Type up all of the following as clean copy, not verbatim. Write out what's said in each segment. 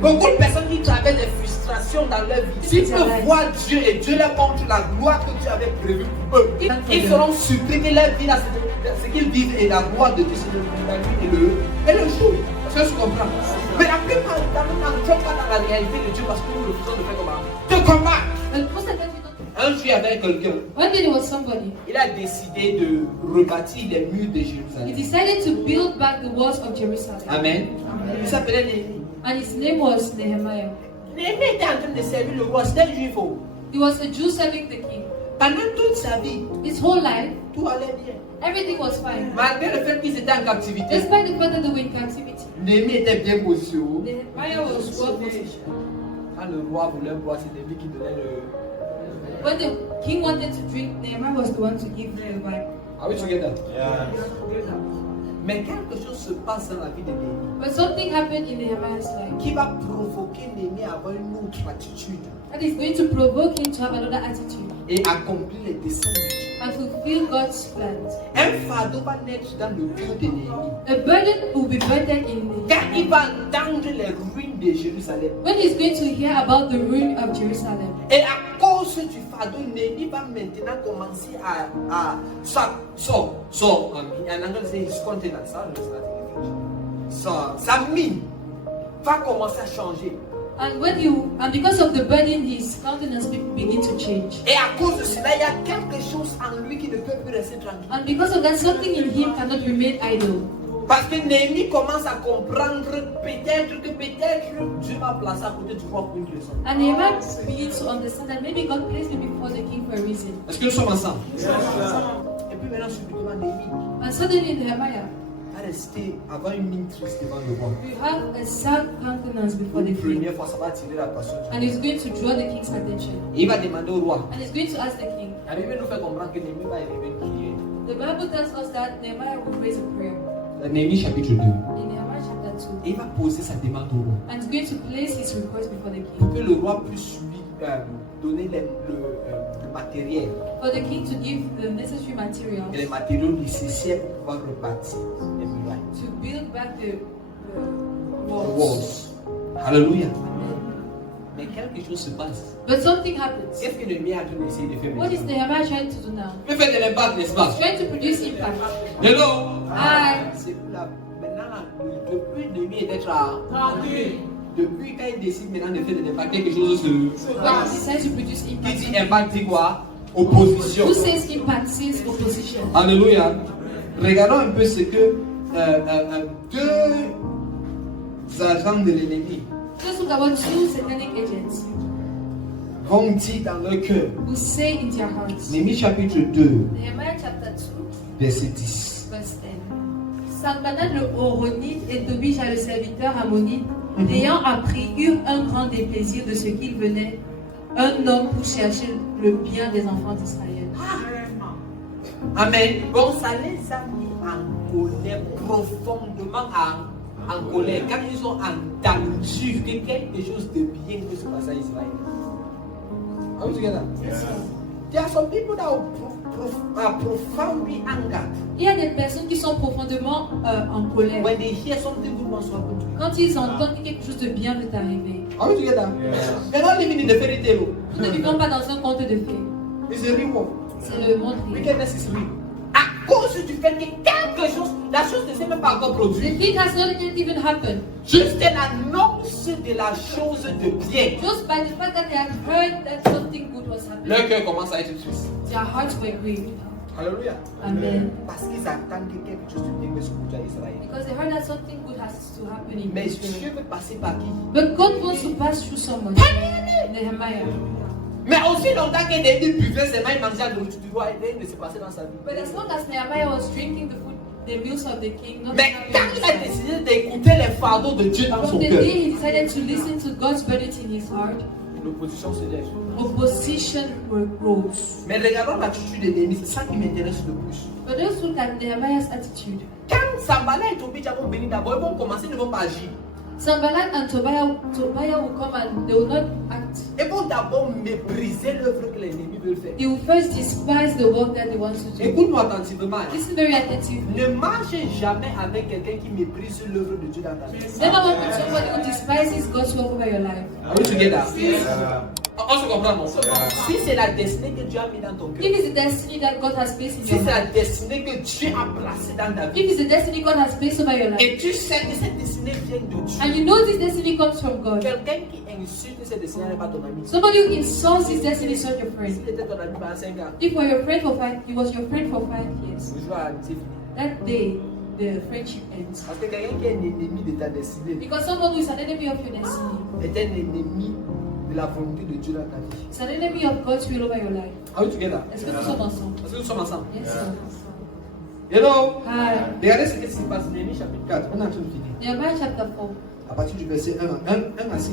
Beaucoup de personnes qui traversent des frustrations dans leur vie, s'ils peuvent voir Dieu et Dieu leur montre la gloire que Dieu avait prévue pour eux, ils seront surpris que leur vie, là, ce qu'ils vivent et la gloire de Dieu, c'est la nuit et le jour. Est-ce que tu comprends? Mais la plupart du temps, nous n'entrons pas dans la réalité de Dieu parce que nous refusons de faire comment? De combattre. Un jour, il y avait quelqu'un. One day there was somebody. Il a décidé de rebâtir les murs de He Jérusalem. decided to build back the walls of Jerusalem. Amen. Il s'appelait Néhémie. And his name was Nehemiah. Néhémie était en train de servir le roi. C'était un juif. He was a Jew serving the king. Pendant toute sa vie, His whole life, tout allait bien. everything was fine. Malgré le fait qu'ils étaient en captivité, Despite the fact that they were in captivity, Néhémie était bien positionné. Nehemiah was well positioned. Quand le roi voulait boire, c'était lui qui donnait le. When the king wanted to drink, Nehemiah was the one to give the wine. Are we together? Yeah. Mais quelque chose se passe dans la vie de Néhémie But something happened in Nehemiah's life qui va provoquer Néhémie à avoir une autre attitude that is going to provoke him to have another attitude et accomplir les desseins de Dieu. and fulfill God's plans. Un fardeau va naître dans le cœur de Néhémie. A burden will be burdened in Quand il him va entendre les ruines de Jérusalem. when he's going to hear about the ruin of Jerusalem. Et à cause du fardeau, Néhémie va maintenant commencer à en anglais c'est his countenance, sa mine va commencer à changer. And because of the burden, his countenance begin to change. Et à cause de cela, il y a quelque chose en lui qui ne peut plus rester tranquille. And because of that, something in him cannot remain idle. Parce que Néhémie commence à comprendre peut-être Dieu va placer à côté du roi pour une raison. And Nehemiah begins to understand that maybe God placed me before the king for a reason. Est-ce que nous sommes ensemble? Et puis maintenant, subitement, Néhémie And suddenly Nehemiah, va rester, avoir une mine triste devant le roi. we have a sad countenance before the Une king. première fois, ça va attirer l'attention du roi. And he's going to draw the king's attention. Et il va demander au roi. And he's going to ask the king. La Bible nous fait comprendre que Néhémie va élever une prière. The Bible tells us that Nehemiah will raise a prayer Néhémie chapitre 2. in Nehemiah chapter 2. Et il va poser sa demande au roi. And he's going to place his request before the Pour king. que le roi puisse lui donner le matériel For the king to give the necessary materials et les matériaux nécessaires pour pouvoir rebâtir les murailles. to build back the The walls. walls. Alléluia. Mais quelque chose se passe. But something happens. Qu'est-ce que Néhémie a en train d'essayer de faire What is maintenant? Nehemiah trying to do now? Il fait de l'impact, n'est-ce pas? He's trying to produce impact. Hello. Hi. C'est là, maintenant, depuis Néhémie était tranquille. Depuis quand il décide maintenant de faire de l'impact, quelque chose se When he decides to produce Qui impact, dit impact dit quoi? Opposition. who says impact says opposition. Alléluia. Regardons un peu ce que deux agents de l'ennemi Let's look at what two satanic agents vont dire dans leur cœur. will say in their hearts. Néhémie chapitre 2, Nehemiah chapter 2, verset 10. verse 10. Sanballat le Horonite et Tobija le serviteur ammonite, ayant appris, eurent un grand déplaisir de ce qu'il venait un homme pour chercher le bien des enfants d'Israël. Amen. Bon, ça les a mis en colère, profondément en colère. Quand ils ont entendu que quelque chose de bien peut se passer à Israël. Are we together? Yes, sir. There are some people that are profoundly angered Il y a des personnes qui sont profondément en colère. when they hear something good wants to happen to you. Quand ils entendent que quelque chose de bien veut arriver. Are we together? They're not living in the fairy tale. Nous ne vivons pas dans un conte de fées. It's a real world. C'est le monde réel. Wickedness is real. À cause du fait que quelque chose, la chose ne s'est même pas encore The produite. thing has not yet even happened. Juste l'annonce de la chose de bien. Just by the fact that they had heard that something good was happening, Leur cœur commence à être triste. their hearts were grieved. Alléluia. Amen. Parce qu'ils attendent que quelque chose de bien peut se produire à Israël. Because they heard that something good has to happen in Mais Israel. Dieu veut passer par qui? But God wants to pass through someone. Nehemiah. Mais aussi longtemps que David buvait ses mains, il mangeait la nourriture du roi et rien ne se passait dans sa vie. But as long as Nehemiah was drinking the meals of the king, nothing Mais quand il a happened. décidé d'écouter les fardeaux de Dieu dans son From the cœur, day he decided to listen to God's burden in his heart, l'opposition se lève. opposition rose. Mais regardons l'attitude de Néhémie, c'est ça qui m'intéresse le plus. But let's look at Nehemiah's attitude. Quand Sanballat et Tobija vont venir d'abord, ils vont commencer, ils ne vont pas agir. Sanballat and Tobiah will come and they will not act. Ils vont d'abord mépriser l'œuvre que l'ennemi veut faire. They will first despise the work that they want to do. Écoute-moi attentivement. Listen very attentively. Ne marche jamais avec quelqu'un qui méprise l'œuvre de Dieu dans ta vie. Never walk with somebody who despises God's work over your life. Are we together? On se comprend, non? Si c'est la destinée que Dieu a mis dans ton cœur, If it's the destiny that God has placed in si your c'est life, la destinée que Dieu a placée dans ta vie, if it's the destiny God has placed over your life, et tu sais que cette destinée vient de Dieu, and you know this destiny comes from God, quelqu'un qui insulte cette destinée n'est pas ton ami. somebody who insults this destiny is not your friend. S'il était ton ami pendant 5 ans, If you were your friend for he was your friend for 5 years, le jour a été fini. that day the friendship ends. Parce que quelqu'un qui est un ennemi de ta destinée Because someone who is an enemy of your destiny est un ennemi de la volonté de Dieu dans ta vie. is an enemy of God's will over your life. Are we together? Est-ce que nous sommes ensemble? Est-ce que nous sommes ensemble? Yes, sir. Hello? Hi. Regardez ce qui se passe. Néhémie chapitre 4. On est en train de finir. Nehemiah chapter 4. À partir du verset 1 à 6.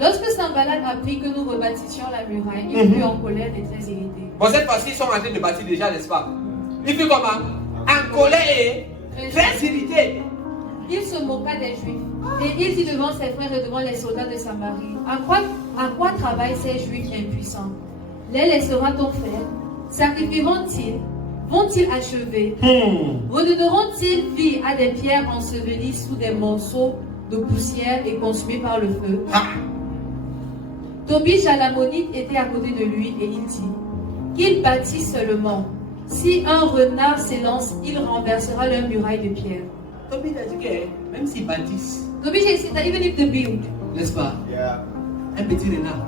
Lorsque Sanballat apprit que nous rebâtissions la muraille, il fut en colère et très irrité. Bon, cette fois-ci, ils sont en train de bâtir déjà, n'est-ce pas? Il fait comment? En colère et très irrité. Il se moqua des Juifs et il dit devant ses frères et devant les soldats de Samarie, à quoi travaillent ces Juifs impuissants? Les laissera-t-on faire? Sacrifieront-ils? Vont-ils achever? Redonneront-ils vie à des pierres ensevelies sous des morceaux de poussière et consumées par le feu? Tobie Chalamonite était à côté de lui et il dit, qu'il bâtit seulement. Si un renard s'élance, il renversera leur muraille de pierre. Tobie a dit que même s'ils bâtissent, Tobie said that even if they build, n'est-ce pas? Un petit renard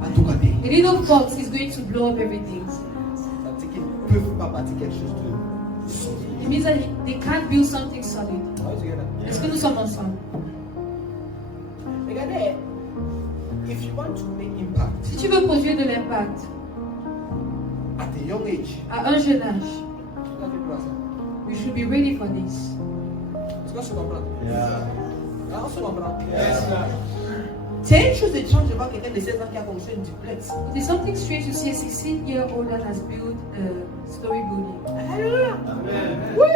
va tout casser. a little fox is going to blow up everything. Ça veut dire qu'ils ne peuvent pas bâtir quelque chose de solide. It means that they can't build something solid. Are we together? Est-ce que nous sommes ensemble? Regardez, if you want to make impact Si tu veux produire de l'impact at a young age, à un jeune âge, tu dois faire quoi ça? you should be ready for this. Est-ce qu'on se comprend? Ah, on se comprend? C'est une chose étrange de voir quelqu'un de 16 ans qui a construit une duplex. It is something strange to see a 16-year-old that has built a story building. Alléluia. Oui.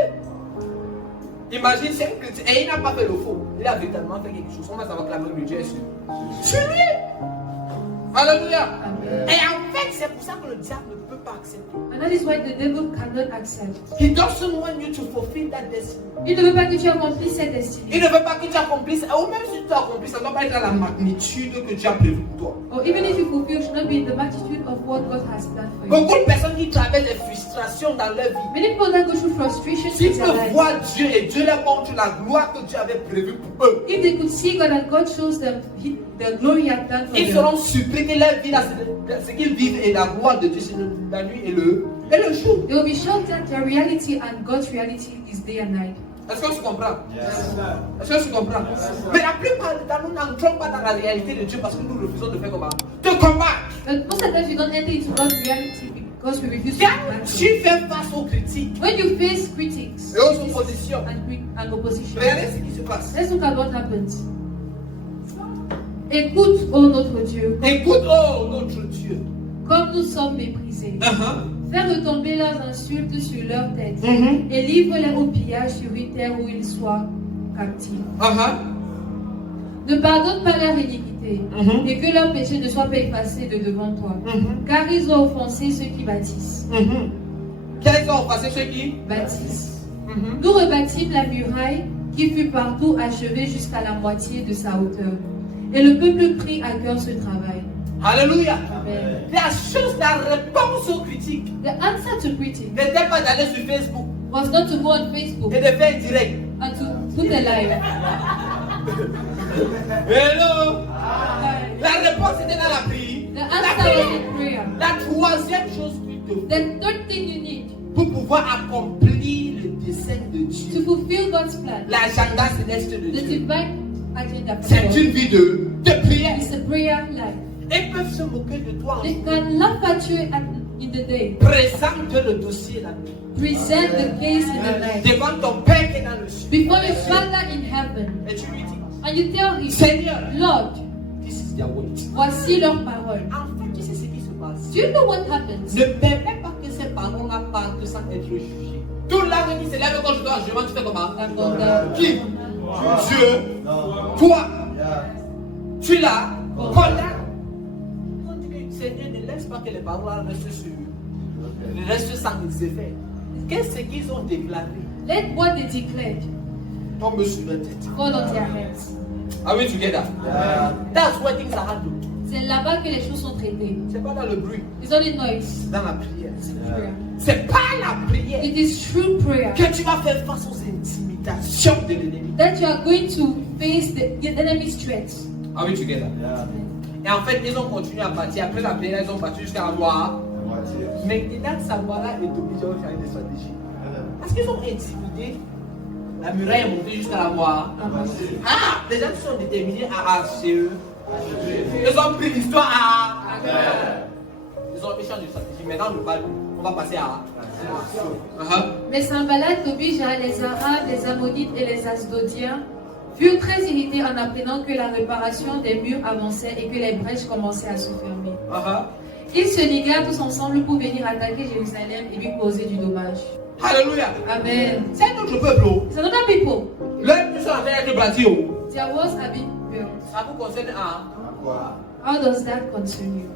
Imagine, c'est un chrétien et il n'a pas fait le faux. Il a véritablement fait quelque chose. On va savoir que la main de Dieu est sur lui. Alléluia. Amen. Et en fait, c'est pour ça que le diable ne peut pas accepter. And that is why the devil cannot accept. He doesn't want you to fulfill that destiny. Il ne veut pas que tu accomplisses cette Il destinée. ne veut pas que tu accomplisses, ou même si tu accomplis, ça ne doit pas être à la magnitude que Dieu a prévu pour toi. Or even if you fulfill, should not be in the magnitude of what God has planned for you. Beaucoup de personnes qui traversent des frustrations dans leur vie, Many people that go through frustrations s'ils in their peuvent life, voir Dieu et Dieu leur montre la gloire que Dieu avait prévue pour eux, if they could see God and God shows them the glory He had done for ils them, seront surpris que leur vie, ce qu'ils vivent et la gloire de Dieu, c'est la nuit et le jour. they will be shocked that their reality and God's reality is day and night. Est-ce qu'on se comprend? Est-ce qu'on se comprend? Mais la plupart du temps, nous n'entrons pas dans la réalité de Dieu parce que nous refusons de faire comment? De combattre. But most of the time, we don't enter into God's reality because we refuse to Quand combat tu Him. fais face aux critiques When you face critics et aux oppositions, and opposition, regardez ce qui se passe. let's look at what happens. Écoute, ô notre Dieu, Écoute, oh notre Dieu. comme nous sommes méprisés. Fais retomber leurs insultes sur leurs têtes et livre-les au pillage sur une terre où ils soient captifs. Ne pardonne pas leur iniquité et que leur péché ne soit pas effacé de devant toi, car ils ont offensé ceux qui bâtissent. Quels ont offensé ceux qui Bâtissent. Nous rebâtîmes la muraille qui fut partout achevée jusqu'à la moitié de sa hauteur. Et le peuple prit à cœur ce travail. Alléluia. Amen. La réponse aux critiques The answer to critics n'était pas d'aller sur Facebook was not to go on Facebook et de faire un direct. and to put a live. Hello. La réponse était dans la prière. The answer was in prayer. La troisième chose qu'il te faut The third thing you need pour pouvoir accomplir le dessein de to Dieu, fulfill God's plan, l'agenda céleste de the Dieu, divine agenda for c'est God, une vie de prière. is a prayer life. Ils peuvent se moquer de toi. They can laugh at you in the day. Présente le dossier la nuit. Present the case in the night Devant ton Père qui est dans le ciel. before your Father in heaven, Et tu lui dis, and you tell him, Seigneur, Lord, this is their word. voici leurs paroles. En fait, tu sais ce qui se passe. Do you know what happens? Ne permets pas que ces paroles-là partent sans être jugées. Tout l'âme qui s'élève quand je dois jugement, tu fais comment? Qui? Dieu. Toi. Tu es là. Pendant, ils ont dit que Seigneur, ne laisse pas que les paroles restent sans effet. Qu'est-ce qu'ils ont déclaré? Let what they declared Tombe sur leur tête. fall on their heads. Are we together? Yeah. That's where things are handled. C'est là-bas que les choses sont traitées. C'est pas dans le bruit, It's not in noise. c'est dans la prière. It's in prayer. C'est pas la prière It is true prayer que tu vas faire face aux intimidations de l'ennemi. that you are going to face the enemy's threats. Are we together? Yeah. Et en fait, ils ont continué à bâtir. Après la prière, ils ont battu jusqu'à la Loire. Maintenant, Samara est obligé de faire des stratégies. Parce qu'ils ont intimidé. La muraille est montée jusqu'à la Loire. Ah, les gens sont déterminés à archer. Ils ont pris l'histoire à. Ils ont échangé de stratégie. Maintenant, on va passer à. Mais Sanballat, Tobija, les Arabes, les Ammonites et les Asdodiens furent très irrités en apprenant que la réparation des murs avançait et que les brèches commençaient à se fermer. Ils se liguèrent tous ensemble pour venir attaquer Jérusalem et lui causer du dommage. Alléluia. Amen. C'est un autre peuple. It's another people. L'un qui sont en train d'être bâtis. Their walls have been built. Ça vous concerne un. How does that concern you?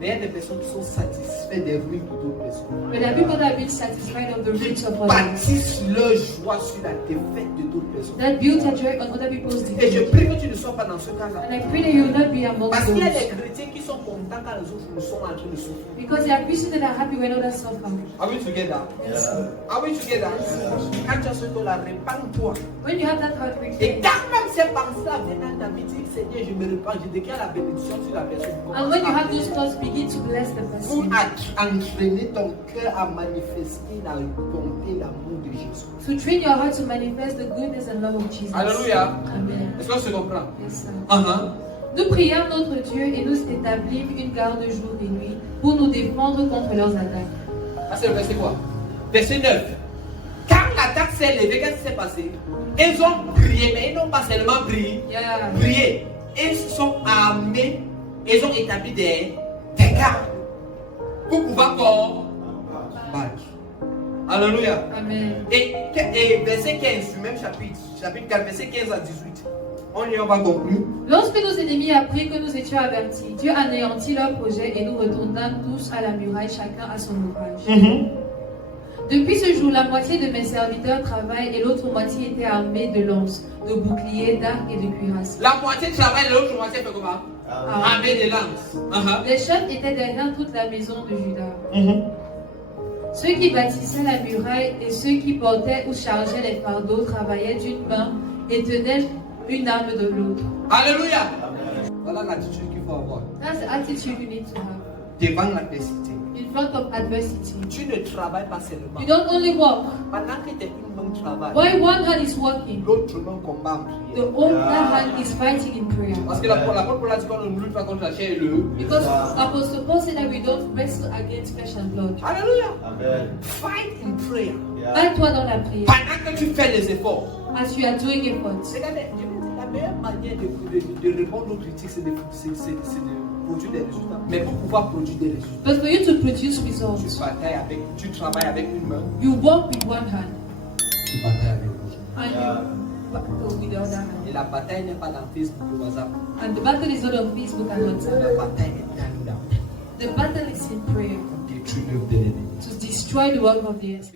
Mais il y a des personnes qui sont satisfaites des ruines de d'autres personnes. But have people that have been satisfied of the Qui roots of others? bâtissent leur joie sur la défaite de d'autres personnes. That built a joy on other people's Et je defeat. prie que tu ne sois pas dans ce cas-là. And I pray that you will not be among Parce qu'il y a des those. chrétiens qui sont contents quand les autres sont en train de souffrir. Because there are Christians that are happy when others suffer. Are we together? Yes. Are we together? Quand tu as ce temps-là, répands-toi. When you have that heart Et repent, quand même ces pensées viennent dans ta vie, dis Seigneur, je me répands, je déclare la bénédiction sur la personne. and when you have those thoughts, begin to bless the Pour person. entraîner ton cœur à manifester la bonté, l'amour de Jésus. To train your heart to manifest the goodness and love of Jesus. Alléluia. Amen. Est-ce qu'on se comprend? Yes, sir. Uh-huh. Nous priâmes notre Dieu et nous établîmes une garde jour et nuit pour nous défendre contre leurs attaques. Ça, c'est le verset quoi? Verset 9. Quand l'attaque s'est levée, qu'est-ce qui s'est passé? Ils ont prié, mais ils n'ont pas seulement prié. Yeah. Prié. Ils se sont armés, ils ont établi des gardes pour pouvoir combattre. Alléluia. Amen. Et verset 15 du même chapitre 4, verset 15 à 18. On va conclure. Lorsque nos ennemis apprirent que nous étions avertis, Dieu anéantit leur projet et nous retournâmes tous à la muraille, chacun à son ouvrage. Depuis ce jour, la moitié de mes serviteurs travaillent et l'autre moitié était armée de lances, de boucliers, d'arcs et de cuirasses. La moitié travaille, l'autre moitié fait comment? Armée de lances. Les chefs étaient derrière toute la maison de Juda. Ceux qui bâtissaient la muraille et ceux qui portaient ou chargeaient les fardeaux travaillaient d'une main et tenaient une arme de l'autre. Alléluia. Voilà l'attitude qu'il faut avoir That's the attitude you need to have devant l'adversité. in front of adversity. Tu ne travailles pas seulement. You don't only walk. Pendant que tes une main travaille, While one hand is working, l'autre main combat en the prière. other hand is fighting in prayer. Parce que l'apôtre Paul a dit qu'on ne lutte pas contre la chair et le. Because Apostle Paul said that we don't wrestle against flesh and blood. Alléluia. Amen. Fight in prayer. Bats-toi dans la prière Pendant que tu fais les efforts. as you are doing efforts. Regardez, je veux dire, la meilleure manière de répondre aux critiques, c'est de produire des résultats. Mais pour pouvoir produire des résultats, But for you to produce results, tu travailles avec une main, you walk with one hand tu batailles avec l'autre. and you battle with the other hand. Et la bataille n'est pas dans Facebook ou WhatsApp. And the battle is not on Facebook and WhatsApp. La bataille est dans la The battle is in prayer détruire l'œuvre de l'ennemi. to destroy the work of the enemy.